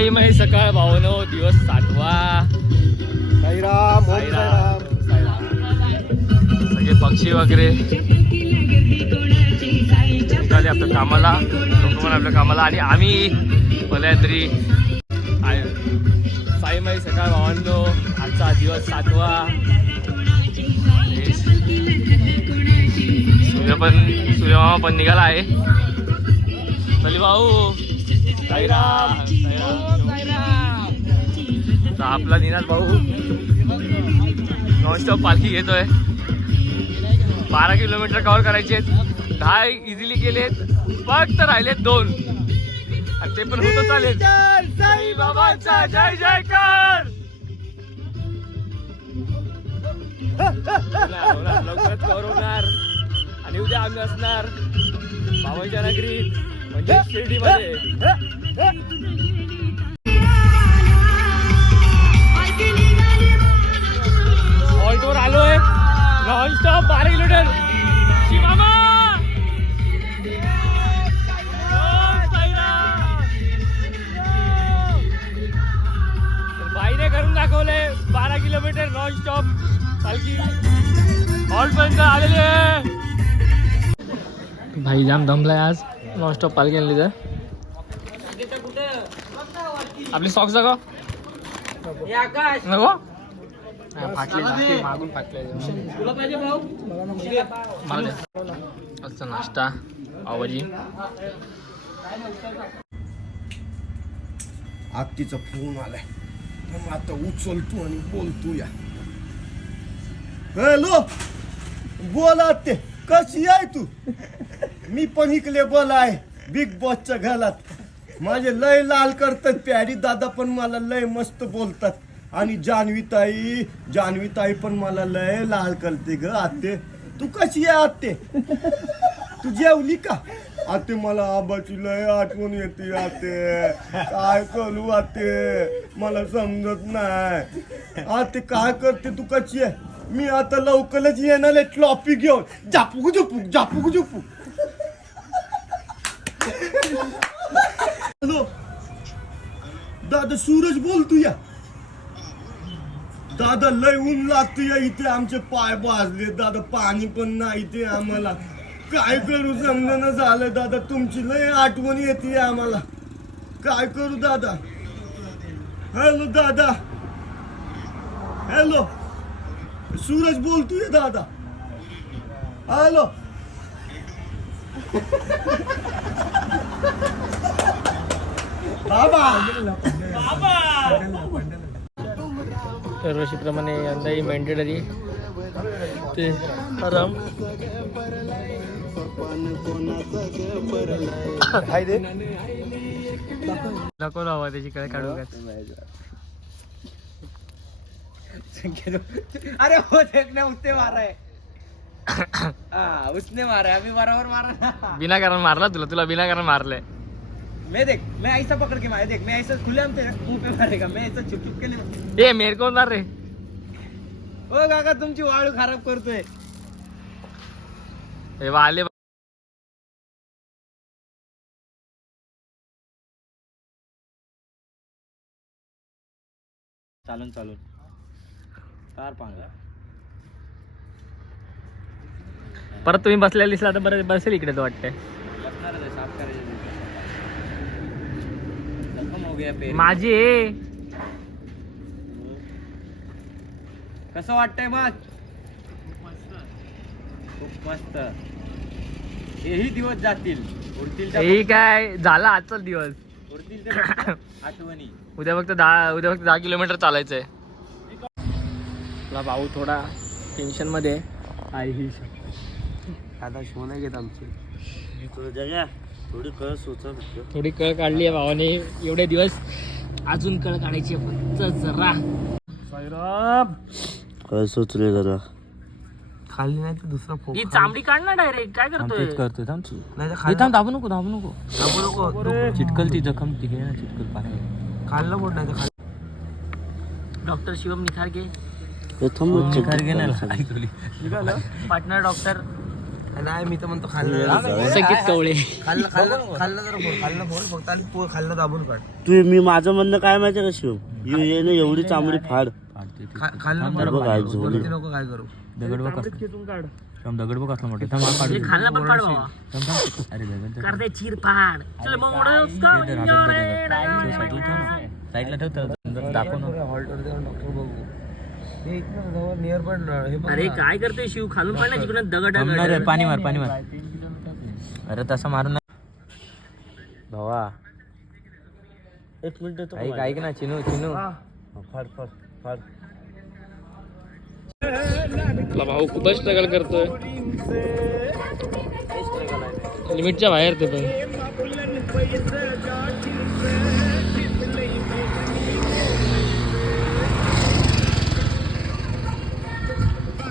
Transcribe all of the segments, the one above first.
Time आहे सकाळ भावनो दिवस सातवा. साईराम साईराम. सगळे पक्षी वगैरे. निघाले आपल्या कामाला लोक पण आपल्या कामाला आणि आम्ही पल्याद्री साईमाई सकाळ भावांनो आजचा दिवस सातवा. सूर्य पण सूर्यमामा पण निघाला आहे. चली भाऊ. साईराम. साईराम तर आपला निनाद भाऊ नॉनस्टॉप पालखी घेतोय. बारा किलोमीटर कव्हर करायचे आहेत. दहा इझिली केलेत. फक्त राहिलेत दोन. आणि ते पण होतं चालेल. साई बाबांचा जय जयकार. लवकरच कव्हर होणार. आणि उद्या आम्ही असणार बाबांच्या नगरीत. म्हणजे शिर्डीमध्ये. ऑल्टोवर आलोय. नॉन स्टॉप बारा किलोमीटर शिवामा! बाईने करून दाखवले बारा किलोमीटर नॉन स्टॉप पालखी हॉल्ट पर्यंत आलेली आहे. भाई जाम दमलाय आज. नॉन स्टॉप पालखी आणली तर आपली सॉक्स दाखव. नको? हा, फाटले मागून फाटले. आजचा नाश्ता पावभाजी. आत्तीचा फोन आलाय. आता उचलतो आणि बोलतो या हॅलो? बोल आत्ते. कशी आहे तू? मी पण इकले बोल आहे बिग बॉसच्या घरात. माझे लय लाल करतात प्यारी दादा पण मला लय मस्त बोलतात. आणि जान्हवीताई जान्हवीताई पण मला लय लाल करते ग आत्ते. तू कशी आहे आत्ते? तू जेवली का? आते मला आबाची लय आठवण येते आते काय करू आते मला समजत नाही. आते काय करते तू? कशी आहे? मी आता लवकरच येणार आहे ट्रॉफी घेऊन. जापूक झुपूक जापूक झुपूक. हॅलो. दादा सूरज बोलतो या. दादा लय ऊन लागतो या इथे. आमचे पाय भाजले. दादा पाणी पण नाही इथे आम्हाला. काय करू समजणं झालं. दादा तुमची लय आठवण येते आम्हाला. काय करू दादा? हॅलो दादा. हॅलो. सूरज बोलतोय दादा हॅलो बाबा दरवर्षीप्रमाणे यंदाही मेंटेडरी ते आराम. नको हवा त्याची काय काढू का अरे हो देखने उसने मारा है हाँ उसने मारा है अभी बराबर मारा ना विनाकारण मारला तुला. तुला विनाकारण मारलंय. मैं देख मैं ऐसा पकड़ के मारा. देख मैं ऐसा खुले हम तेरे मुंह पे मारेगा. मैं ऐसा छुप छुप के नहीं ए मेरे कोण मार रे. ओ काका तुमची वाळू खराब करतोय. हे वाले चालून चालून. परत तुम्ही बसलेला दिसला तर बरं बसेल इकडे तो वाटतंय. हो माझी. कसं वाटतंय मग खूप मस्त. हेही दिवस जातील. उरतील हे काय? झाला आजचा दिवस. उरतील ते आठवणी. उद्या फक्त दहा उद्या फक्त दहा किलोमीटर चालायचंय. आपला भाऊ थोडा टेन्शनमध्ये आहे. आई ही दादा शोना घेत आमची. थोडी कळ सुचत थोडी कळ काढली आहे भावाने. एवढे दिवस अजून कळ काढायची आहे. फक्त जरा. साईराम! कळ सुचले जरा. खाल्ली नाही तर दुसरा ही चामडी काढ ना डायरेक्ट काय करतोय? करतोय. थांब दाबू नको दाबू नको. दाबू नको. चिटकल ती जखम. ती घे ना चिटकल. पाणी खाल्लं बोट नाही डॉक्टर शिवम निखारगे. घे ना पार्टनर डॉक्टर. नाही मी तर म्हणतो खाल्लं कवळे. खाल्लं खाल्लं खाल्लं जर बोल खाल्लं बोल फक्त आणि पोळ खाल्लं दाबून काढ. तू मी माझं म्हणणं काय माहिती का शिव? यू ये ना एवढी चांबडी फाड. खा- खाल्लं काय नको काय करू. दगड बघ दगड मोठा. थांब, काढू दे. खाल्ला पण पाड बाबा. थांब, थांब. अरे दगड चल मग उसका. साईडला ठेव दाखव ना. हॉल्टवर जाऊन डॉक्टर बघू. हे इथनं जवळ नियर पण हे बघ अरे ना. काय करते शिव? खालून पाडला जिकडून दगड थांबणार पाणी मार पाणी मार अरे तसं मारू ना भावा. एक मिनिट ऐक ऐक ना चिनू चिनू. फाड फाड फाड. आपला भाऊ खूपच स्ट्रगल करतोय. लिमिटच्या बाहेर ते. पण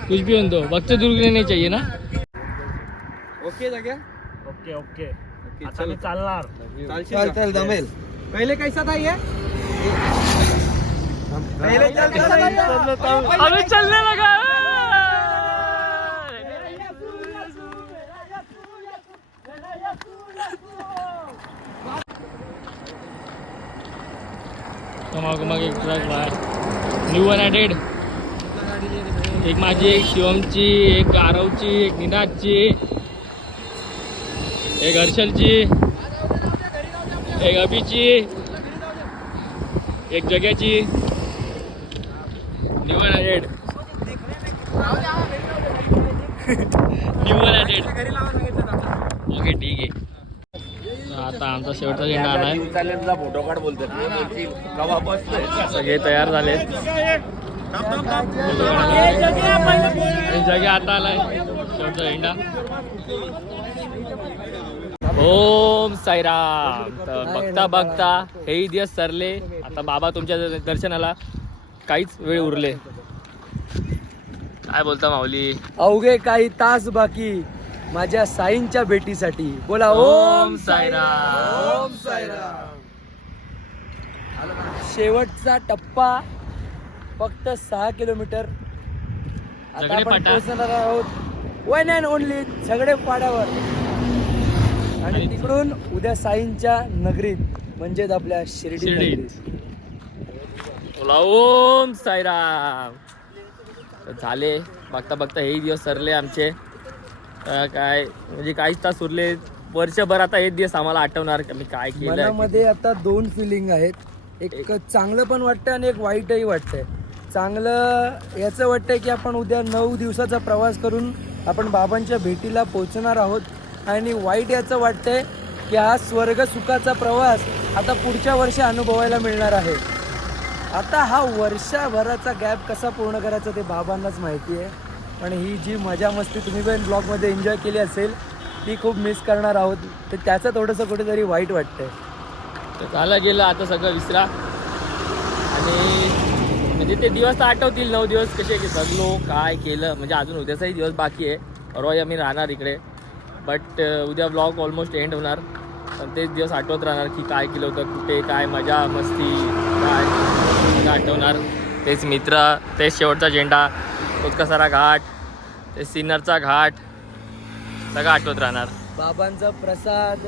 कुछ भी म्हणतो भक्त दुर्गने नाही चाहिए ना। ओके जाग्या ओके ओके। आता मी चालणार। चल चल जमेल पहिले कैसा था ये? पहिले चल चल अभी चलने लगा। माग एक ट्रक बाहेर। न्यू वन ॲडेड एक माझी एक शिवमची एक आरवची एक निनादची एक हर्षलची एक अभिची एक जग्याची. New hundred added hundred okay ठीक आहे. आता आमचा शेवटचा झेंडा आलाय. फोटो काढ बोलतात सगळे तयार झाले जगे आता आलाय. शेवटचा झेंडा. ओम साईराम. तर बघता बघता हेही दिवस सरले. आता बाबा तुमच्या दर्शनाला काहीच वेळ उरले. काय बोलता माऊली? अवघे काही तास बाकी माझ्या साईंच्या भेटीसाठी. बोला ओम साईराम. ओम साईराम. शेवटचा टप्पा फक्त सहा किलोमीटर. आता आपण. पोहोचणार आहोत वन अँड ओनली झगडे पाड्यावर. आणि आणि- तिकडून उद्या साईंच्या नगरीत म्हणजेच आपल्या शिर्डी शिर्डीत. नगरीत. बोला ओम साईराम. तर झाले बघता बघता हेही दिवस सरले आमचे. अं, काय म्हणजे काहीच तास उरले. वर्षभर आता हे दिवस आम्हाला आठवणार का मी काय केलं मनामध्ये आता दोन फिलिंग आहेत. एक चांगलं पण वाटतं आणि एक वाईटही वाटतंय. चांगलं याचं वाटतंय की आपण उद्या नऊ दिवसाचा प्रवास करून आपण बाबांच्या भेटीला पोहोचणार आहोत. आणि वाईट याचं वाटतंय की हा स्वर्ग सुखाचा प्रवास आता पुढच्या वर्षी अनुभवायला मिळणार आहे. आता हा वर्षभराचा गॅप कसा पूर्ण करायचा ते बाबांनाच माहिती आहे. पण ही जी मजा मस्ती तुम्ही पण ब्लॉगमध्ये एन्जॉय केली असेल ती खूप मिस करणार आहोत. तर त्याचं थोडंसं कुठेतरी वाईट वाटतंय. तर झालं गेलं आता सगळं विसरा. म्हणजे ते दिवस तर आठवतील नऊ दिवस कसे जगलो काय केलं म्हणजे अजून उद्याचाही दिवस बाकी आहे. परवाही आम्ही राहणार इकडे. बट उद्या ब्लॉग ऑलमोस्ट एंड होणार. पण तेच दिवस आठवत राहणार की काय केलं होतं कुठे काय मजा मस्ती काय आठवणार. तेच मित्र तेच शेवटचा झेंडा कोतकसारा घाट ते सिन्नरचा घाट सगळं आठवत राहणार. बाबांचा प्रसाद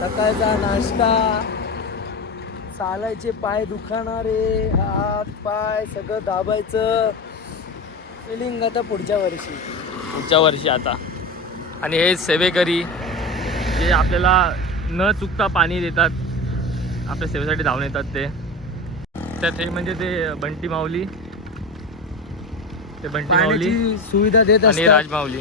सकाळचा नाश्ता. चालायचे पाय दुखाणारे हात पाय सगळं दाबायचं. फिलिंग आता पुढच्या वर्षी. पुढच्या वर्षी आता. आणि हे सेवेकरी जे आपल्याला न चुकता पाणी देतात आपल्या सेवेसाठी धावून येतात ते. त्यात हे म्हणजे ते बंटी माऊली. ते बंटी माऊली सुविधा देत आणि राजमाऊली.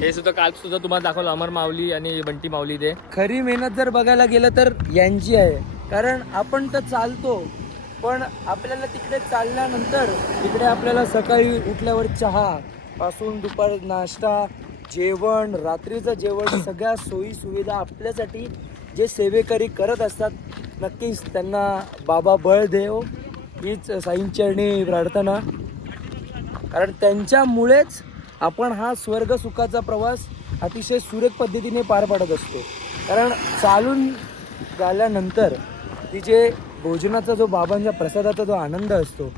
हे सुद्धा काल सुद्धा तुम्हाला दाखवलं अमर माऊली आणि बंटी माऊली ते. खरी मेहनत जर बघायला गेलं तर यांची आहे. कारण आपण तर चालतो पण आपल्याला तिकडे चालल्यानंतर तिकडे आपल्याला सकाळी उठल्यावर चहा पासून दुपार नाश्ता जेवण रात्रीचं जेवण सगळ्या सोयी सुविधा आपल्यासाठी जे सेवेकरी करत असतात नक्कीच त्यांना बाबा बळ देव हीच साईंचरणी प्रार्थना. कारण त्यांच्यामुळेच आपण हा स्वर्ग सुखाचा प्रवास अतिशय सुरेख पद्धतीने पार पाडत असतो. कारण चालून झाल्यानंतर तिचे भोजनाचा जो बाबांच्या प्रसादाचा जो आनंद असतो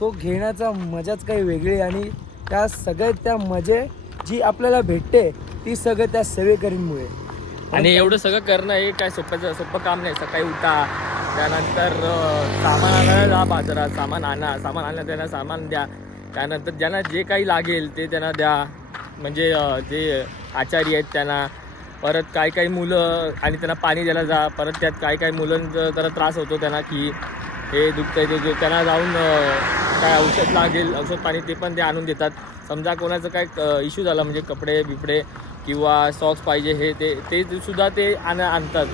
तो घेण्याचा मजाच काही वेगळी आणि त्या सगळ्यात त्या मजे जी आपल्याला भेटते ती सगळं त्या सेवेकरींमुळे. आणि एवढं सगळं करणं हे काय सोपं सोपं काम नाही. सकाळी उठा त्यानंतर सामान आणायला जा बाजारात सामान आणा सामान आणलं त्यांना सामान द्या. त्यानंतर ज्यांना जे काही लागेल ते त्यांना द्या. म्हणजे जे आचारी आहेत त्यांना. परत काय काही मुलं आणि त्यांना पाणी द्यायला जा. परत त्यात काय काही मुलांचा जरा त्रास होतो त्यांना की हे दुखतंय ते त्यांना जाऊन काय औषध लागेल औषध पाणी ते पण ते आणून देतात. समजा कोणाचं काय इश्यू झाला म्हणजे कपडे बिपडे किंवा सॉक्स पाहिजे हे ते ते सुद्धा ते आण आणतात.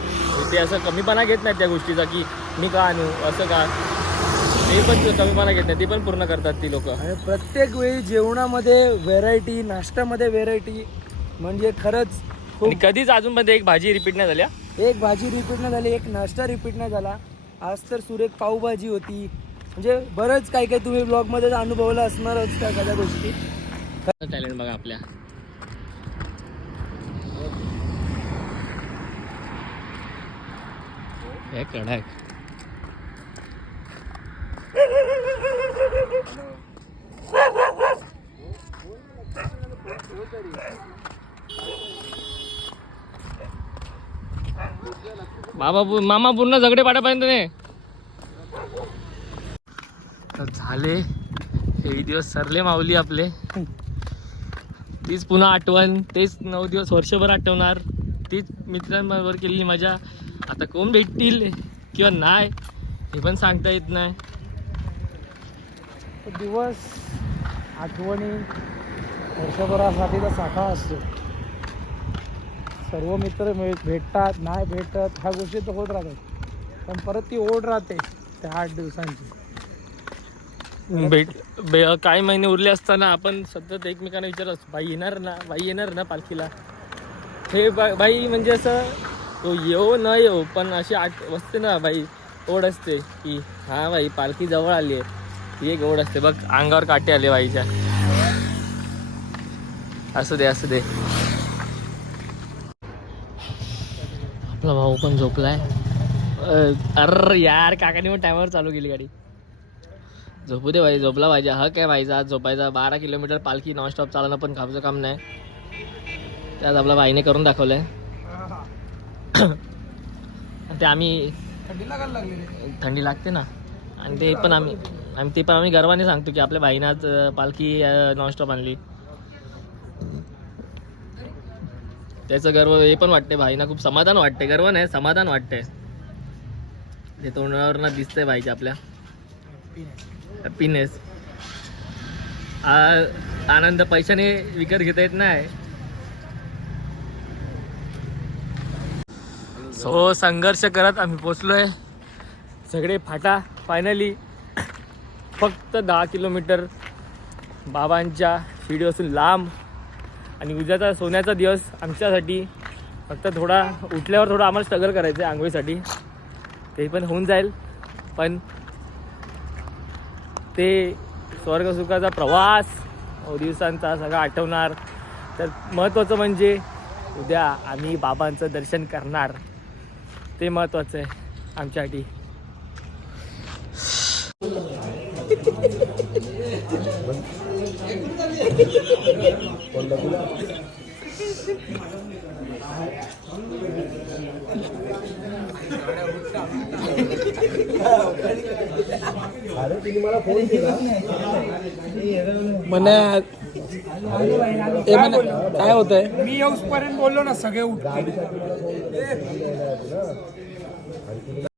ते असं कमीपणा घेत नाहीत त्या गोष्टीचा की मी का आणू असं का? ते पण कमीपणा घेत नाही ते पण पूर्ण करतात ती लोक. आणि प्रत्येक वेळी जेवणामध्ये व्हेरायटी नाश्त्यामध्ये व्हेरायटी म्हणजे खरंच खूप कधीच अजूनमध्ये एक भाजी रिपीट नाही झाल्या एक भाजी रिपीट नाही झाली एक नाश्ता रिपीट नाही झाला. आज तर सुरेख पावभाजी होती. म्हणजे बरंच काही काही तुम्ही ब्लॉगमध्ये अनुभवलं असणारच त्या सगळ्या गोष्टी. टॅलेंट बघा आपल्या. हे कडक. बाबा मामा पूर्ण झगडे पाठापर्यंत नाही तर झाले. हे दिवस सरले माऊली आपले. तीच पुन्हा आठवण तेच नऊ दिवस वर्षभर आठवणार. तीच मित्रांबरोबर केलेली मजा. आता कोण भेटतील किंवा नाही हे पण सांगता येत नाही. तो दिवस आठवणी वर्षभरासाठीचा साठा असतो. सर्व मित्र भेटतात नाही भेटत ह्या गोष्टी तर होत राहतात. पण परत ती ओढ राहते त्या आठ दिवसांची. भेट बे काही महिने उरले असताना आपण सतत एकमेकांना विचारत असतो बाई येणार ना? बाई येणार ना पालखीला? हे बा बाई म्हणजे असं तो येऊ न येऊ पण अशी आठ असते ना बाई ओढ असते की हा बाई पालखी जवळ आली आहे. ती एक ओढ असते. बघ अंगावर काटे आले बाईच्या. असू दे असू दे. आपला भाऊ पण झोपलाय. अर यार काकाने पण टायमावर चालू केली गाडी. झोपू दे भाई झोपला पाहिजे. हा काय व्हायचा आज झोपायचा. बारा किलोमीटर पालखी नॉनस्टॉप चालवणं पण खापचं काम नाही. त्यात आपल्या बाईने करून दाखवलंय. ते आम्ही थंडी लागते ना. आणि ते पण आम्ही आणि ते पण आम्ही गर्वाने सांगतो की आपल्या बाईनं आज पालखी नॉनस्टॉप आणली. त्याचं गर्व हे पण वाटते भाईना खूप समाधान वाटते गर्व नाही समाधान वाटते ते तोंडावर ना दिसतंय भाईचे आपल्या. हॅपीनेस आनंद पैशाने विकत घेता येत नाही. सो संघर्ष करत आम्ही पोचलोय. सगळे फाटा फायनली फक्त दहा किलोमीटर बाबांच्या शिडीपासून लांब. आणि उद्याचा सोन्याचा दिवस आमच्यासाठी. फक्त थोडा उठल्यावर थोडा आम्हाला स्ट्रगल करायचं आहे आंघोळीसाठी. ते पण होऊन जाईल. पण ते स्वर्गसुखाचा प्रवास हो, दिवसांचा सगळा आठवणार. तर महत्त्वाचं म्हणजे उद्या आम्ही बाबांचं दर्शन करणार. ते महत्त्वाचं आहे आमच्यासाठी. म्हणे काय होत आहे मी येऊसपर्यंत बोललो ना सगळे उठ